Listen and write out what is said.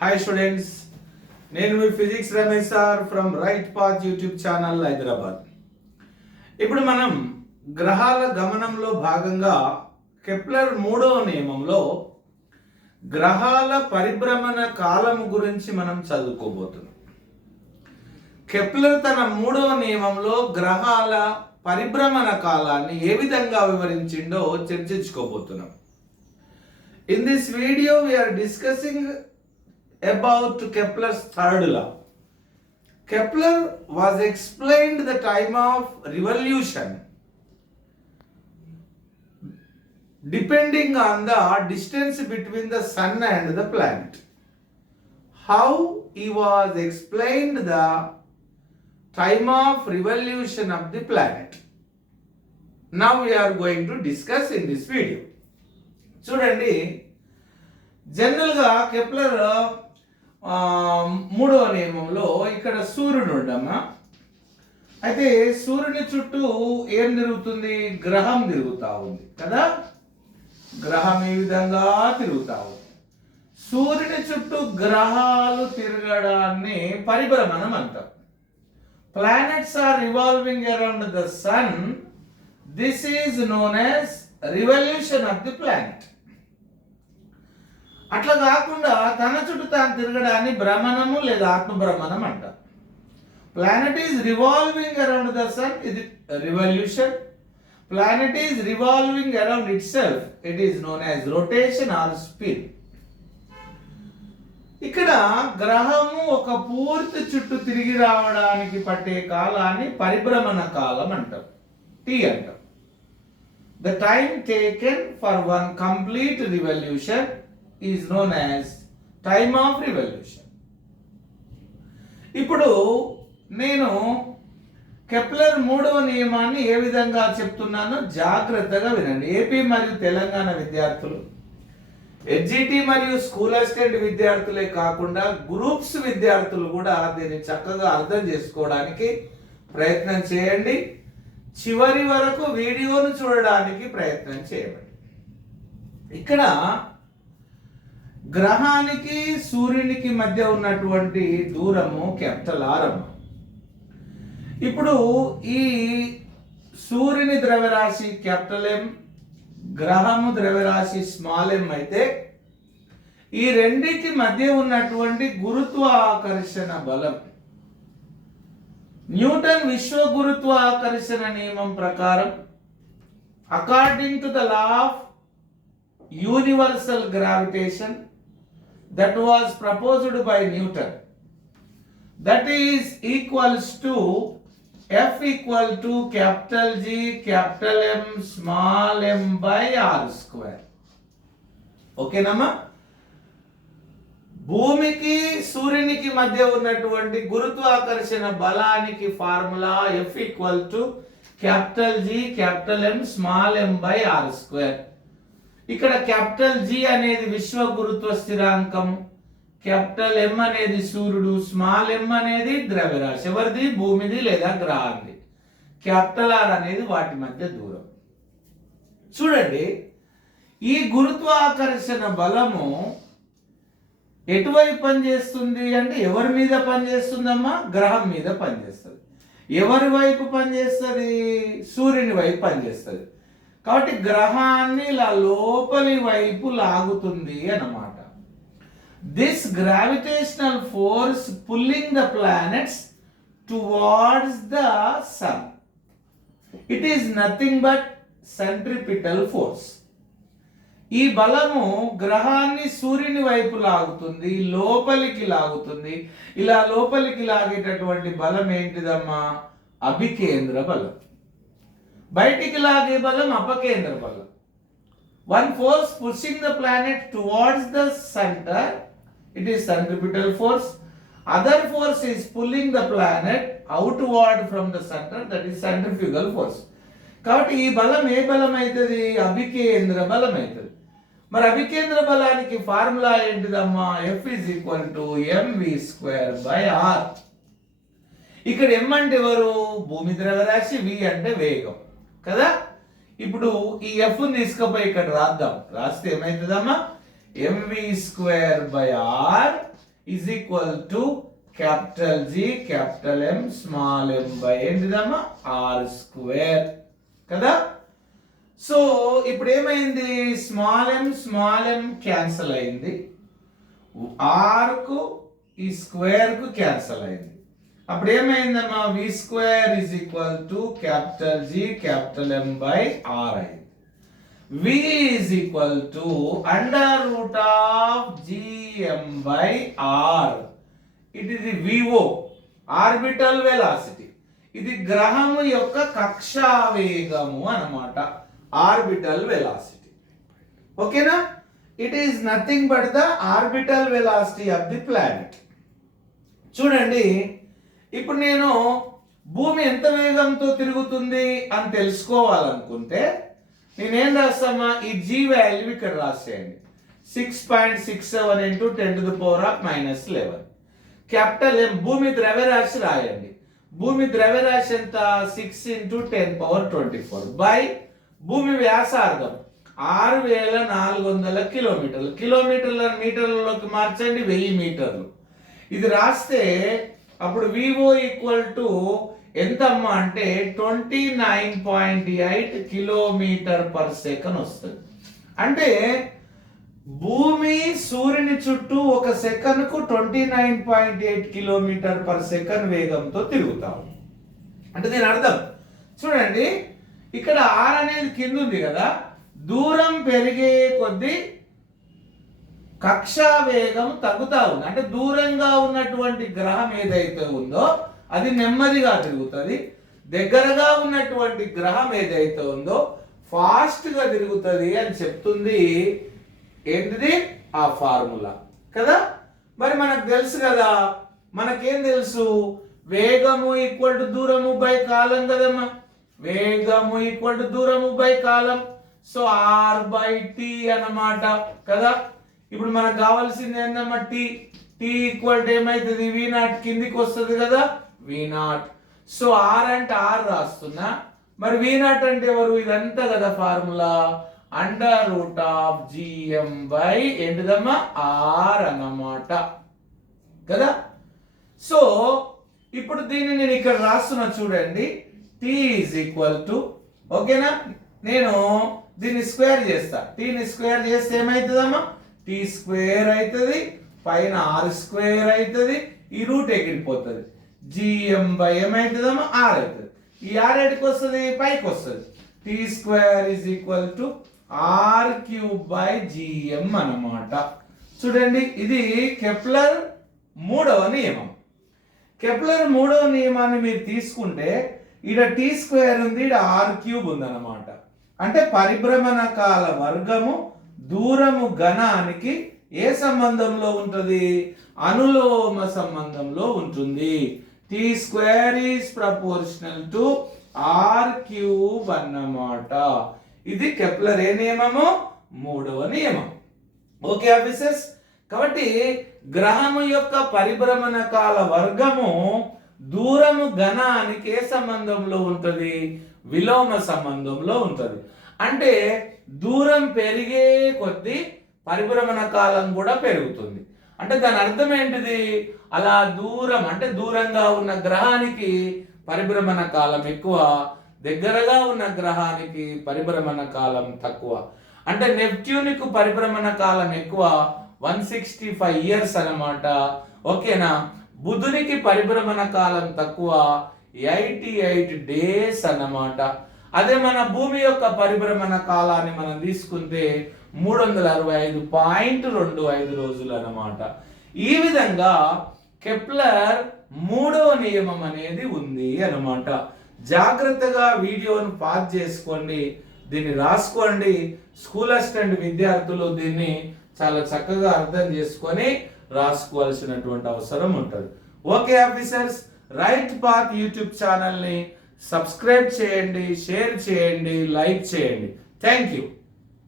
Hi students నేను మీ physics Ramesh sir from right path YouTube channel Hyderabad ఇప్పుడు మనం గ్రహాల గమనంలో భాగంగా కెప్లర్ మూడవ నియమంలో గ్రహాల పరిభ్రమణ కాలం గురించి మనం చదువుకోబోతున్నాం. కెప్లర్ తన మూడవ నియమంలో గ్రహాల పరిభ్రమణ కాలాన్ని ఏ విధంగా వివరించిండో చర్చించుకోబోతున్నాం. In this video we're discussing about Kepler's third law. Kepler was explained the time of revolution depending on the distance between the sun and the planet. How he was explained the time of revolution of the planet. Now we are going to discuss in this video. చూడండి జనరల్గా Kepler ఆ, మూడవ నియమంలో ఇక్కడ సూర్యుడు ఉండమ్మా. అయితే సూర్యుని చుట్టూ ఏం తిరుగుతుంది? గ్రహం తిరుగుతూ ఉంది కదా? గ్రహం ఈ విధంగా తిరుగుతూ ఉంది. సూర్యుని చుట్టూ గ్రహాలు తిరగడాన్ని పరిభ్రమణం అంటాం. Planets are revolving around the sun this is known as revolution of the planet అట్లా కాకుండా తన చుట్టూ తాను తిరగడాన్ని భ్రమణము లేదా ఆత్మభ్రమణం అంటారు. Planet is revolving around the sun ఇది revolution planet is revolving around itself it is known as rotation or spin ఇక్కడ గ్రహము ఒక పూర్తి చుట్టూ తిరిగి రావడానికి పట్టే కాలాన్ని పరిభ్రమణ కాలం అంటాం టీ అంటాం the time taken for one complete revolution is known as time of revolution ఇప్పుడు నేను కెప్లర్ మూడవ నియమాన్ని ఏ విధంగా చెప్తున్నానో జాగ్రత్తగా వినండి. ఏపీ మరియు తెలంగాణ విద్యార్థులు ఎడ్జిటి మరియు స్కూల్ అసిస్టెంట్ విద్యార్థులే కాకుండా గ్రూప్స్ విద్యార్థులు కూడా దీన్ని చక్కగా అర్థం చేసుకోవడానికి ప్రయత్నం చేయండి. చివరి వరకు వీడియోను చూడడానికి ప్రయత్నం చేయండి. ఇక్కడ గ్రహానికి సూర్యునికి మధ్య ఉన్నటువంటి దూరము క్యాపిటల్ ఆరం ఇప్పుడు ఈ సూర్యుని ద్రవ్యరాశి క్యాపిటల్ ఎం గ్రహము ద్రవ్యరాశి స్మాల్ ఎం అయితే ఈ రెండింటి మధ్య ఉన్నటువంటి గురుత్వాకర్షణ బలం. న్యూటన్ విశ్వ గురుత్వాకర్షణ నియమం ప్రకారం according to the law of universal gravitation that was proposed by Newton that is equals to F equal to capital G capital M small M by R square ఓకేనమ్మా భూమికి సూర్యునికి మధ్య ఉన్నటువంటి గురుత్వాకర్షణ బలానికి formula F equal to capital G capital M small M by R square ఇక్కడ capital G అనేది విశ్వ గురుత్వ స్థిరాంకం. క్యాపిటల్ ఎం అనేది సూర్యుడు స్మాల్ ఎం అనేది ద్రవ్యరాశి. ఎవరిది? భూమిది లేదా గ్రహాన్ని క్యాపిటల్ ఆర్ అనేది వాటి మధ్య దూరం. చూడండి ఈ గురుత్వాకర్షణ బలము ఎటువైపు పనిచేస్తుంది అంటే ఎవరి మీద పనిచేస్తుందమ్మా? గ్రహం మీద పనిచేస్తుంది. ఎవరి వైపు పనిచేస్తుంది? సూర్యుని వైపు పనిచేస్తుంది. కాబట్టి గ్రహాన్ని ఇలా లోపలి వైపు లాగుతుంది అన్నమాట. This gravitational force pulling the planets towards the sun it is nothing but centripetal force ఈ బలము గ్రహాన్ని సూర్యుని వైపు లాగుతుంది లోపలికి లాగుతుంది. ఇలా లోపలికి లాగేటటువంటి బలం ఏంటిదమ్మా? అభికేంద్ర బలం. బయటికి లాగే బలం అపకేంద్ర బలం. One force pushing the planet towards the centre it is centripetal force other force is pulling the planet outward from the centre that is centrifugal force కాబట్టి ఈ బలం ఏ బలం అవుతుంది అభికేంద్ర బలం అవుతుంది మరి అభికేంద్ర బలానికి formula ఏంటిదమ్మా? F is equal to MV square by R ఇక్కడ ఎం అంటే ఎవరు? భూమి ద్రవ్యరాశి వి అంటే వేగం. కదా? ఇప్పుడు ఈ ఎఫ్ తీసుకుపోయి ఇక్కడ రాద్దాం. రాస్తే ఏమైతుందమ్మా? MV square by R is equal to capital G capital M small M by ఏంటిదమ్మా? R square కదా? సో ఇప్పుడు ఏమైంది? Small M small M cancel అయింది. ఆర్కు ఈ స్క్వేర్కు క్యాన్సల్ అయింది. అప్పుడు ఏమైందమ్మా V square is equal to capital G capital M by R అయింది. V is equal to under root of GM by R it ఇది వివో ఆర్బిటల్ వెలాసిటీ ఇది గ్రహము యొక్క కక్షా వేగము అన్నమాట. ఆర్బిటల్ వెలాసిటీ ఓకేనా? It is nothing but the orbital velocity of the planet చూడండి ఇప్పుడు నేను భూమి ఎంత వేగంతో తిరుగుతుంది అని తెలుసుకోవాలనుకుంటే నేనేం రాస్తామా ఈ జీ వాల్యూ ఇక్కడ రాసేయండి. Six point six seven into ten to the power of minus eleven capital M భూమి ద్రవ్యరాశి రాయండి. భూమి ద్రవ్యరాశి ఎంత? Six into ten power twenty four by భూమి వ్యాసార్థం ఆరు వేల నాలుగు వందల కిలోమీటర్లు. కిలోమీటర్ల మీటర్లలోకి మార్చండి వెయ్యి మీటర్లు. ఇది రాస్తే అప్పుడు వివో ఈక్వల్ టు ఎంతమ్మా అంటే twenty nine point eight kilometre per second వస్తుంది. అంటే భూమి సూర్యుని చుట్టూ ఒక సెకండ్కు twenty nine point eight kilometre per second వేగంతో తిరుగుతాం అంటే దీని అర్థం? చూడండి ఇక్కడ ఆర్ అనేది కింద ఉంది కదా దూరం పెరిగే కొద్దీ కక్షా వేగం తగ్గుతా ఉంది. అంటే దూరంగా ఉన్నటువంటి గ్రహం ఏదైతే ఉందో అది నెమ్మదిగా తిరుగుతుంది. దగ్గరగా ఉన్నటువంటి గ్రహం ఏదైతే ఉందో ఫాస్ట్గా తిరుగుతుంది అని చెప్తుంది. ఏంటిది? ఆ ఫార్ములా. కదా? మరి మనకు తెలుసు కదా? మనకేం తెలుసు? వేగము ఈక్వల్ టు దూరము బై కాలం కదమ్మా. వేగము ఈక్వల్ టు దూరము బై కాలం. సో ఆర్ బై టీ అన్నమాట. కదా? ఇప్పుడు మనకు కావాల్సింది ఏందమ్మా టీ టీ ఈక్వల్ టు ఏమైతుంది? వి నాట్ కిందికి వస్తుంది కదా? వి నాట్ సో ఆర్ అంటే ఆర్ రాస్తున్నా. మరి వి నాట్ అంటే ఎవరు? ఇదంతా కదా formula. Under root of GM by ఏంటిదమ్మా? R అన్నమాట. కదా? సో ఇప్పుడు దీన్ని నేను ఇక్కడ రాస్తున్నా చూడండి. టీ ఈజ్ ఈక్వల్ టు ఓకేనా నేను దీన్ని స్క్వేర్ చేస్తా. టీని స్క్వేర్ చేస్తే ఏమవుతుందమ్మా టీ స్క్వేర్ అవుతుంది పైన ఆర్ స్క్వేర్ అవుతుంది ఈ రూట్ ఎగిరిపోతుంది. జిఎం బై ఏమవుతుందమ్మా ఆర్ అవుతుంది ఈ ఆర్ ఎడికి వస్తుంది పైకి వస్తుంది T square is equal to R cube by GM అన్నమాట. చూడండి ఇది కెప్లర్ మూడవ నియమం. కెప్లర్ మూడవ నియమాన్ని మీరు తీసుకుంటే ఈడ టీ స్క్వేర్ ఉంది ఈడ ఆర్ క్యూబ్ ఉందన్నమాట. అంటే పరిభ్రమణ కాల వర్గము దూరము ఘనానికి ఏ సంబంధంలో ఉంటుంది? అనులోమ సంబంధంలో ఉంటుంది. T square is proportional to R cube అన్నమాట ఇది కెప్లర్ ఏ నియమము? మూడవ నియమం. Okay officers? కాబట్టి గ్రహము యొక్క పరిభ్రమణ కాల వర్గము దూరము ఘనానికి ఏ సంబంధంలో ఉంటుంది? విలోమ సంబంధంలో ఉంటుంది. అంటే దూరం పెరిగే కొద్దీ పరిభ్రమణ కాలం కూడా పెరుగుతుంది. అంటే దాని అర్థం ఏంటిది? అలా దూరం అంటే దూరంగా ఉన్న గ్రహానికి పరిభ్రమణ కాలం ఎక్కువ దగ్గరగా ఉన్న గ్రహానికి పరిభ్రమణ కాలం తక్కువ. అంటే నెప్ట్యూన్కు పరిభ్రమణ కాలం ఎక్కువ వన్ సిక్స్టీ ఫైవ్ ఇయర్స్ అనమాట ఓకేనా? బుధునికి పరిభ్రమణ కాలం తక్కువ ఎయిటీ ఎయిట్ డేస్ అన్నమాట. అదే మన భూమి యొక్క పరిభ్రమణ కాలాన్ని మనం తీసుకుంటే మూడు వందల అరవై ఐదు పాయింట్ రెండు ఐదు రోజులు అన్నమాట ఈ విధంగా కెప్లర్ మూడవ నియమం అనేది ఉంది అన్నమాట. జాగ్రత్తగా వీడియోను పాస్ చేసుకోండి దీన్ని రాసుకోండి. స్కూల్ అసిస్టెంట్ విద్యార్థులు దీన్ని చాలా చక్కగా అర్థం చేసుకొని రాసుకోవాల్సినటువంటి అవసరం ఉంటుంది. Okay officers right path YouTube ఛానల్ని సబ్స్క్రైబ్ చేయండి షేర్ చేయండి లైక్ చేయండి. Thank you